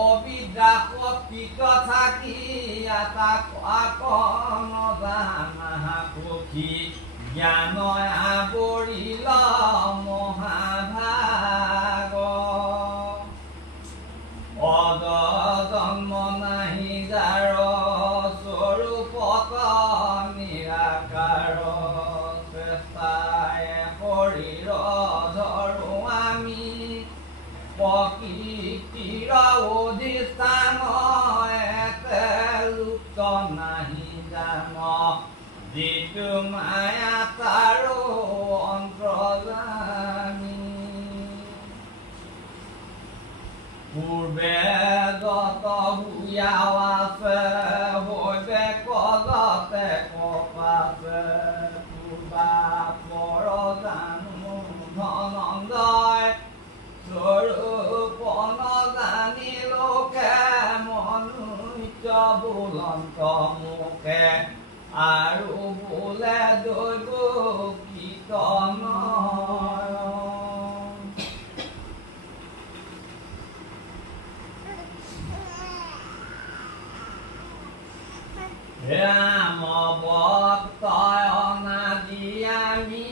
অবিদ্যাশক্তিক থাকি তাক আকন জানা সখী জ্ঞানয় আৱৰিল মহাভাগ অদ জন্ম নাহি যাৰ স্বৰূপত নিৰাকাৰ চেষ্টায় শৰীৰ ধৰো আমি প্ৰকৃতিৰ অধিষ্ঠান এতে লুপ্ত নাহি জান যিটো মায়া তাৰো অন্তৰ্যামী পূৰ্বে যত ভূয়াও আছে হৈবে কলতে কপাছে পূৰ্বা পৰ জানো ধনঞ্জয় স্বৰূপ নজানি লোকে মনুষ্য বুলন্ত মুখে আৰু বোলে দৈব কীৰ্তনয় ৰাম ভক্তয় অনাদি আমি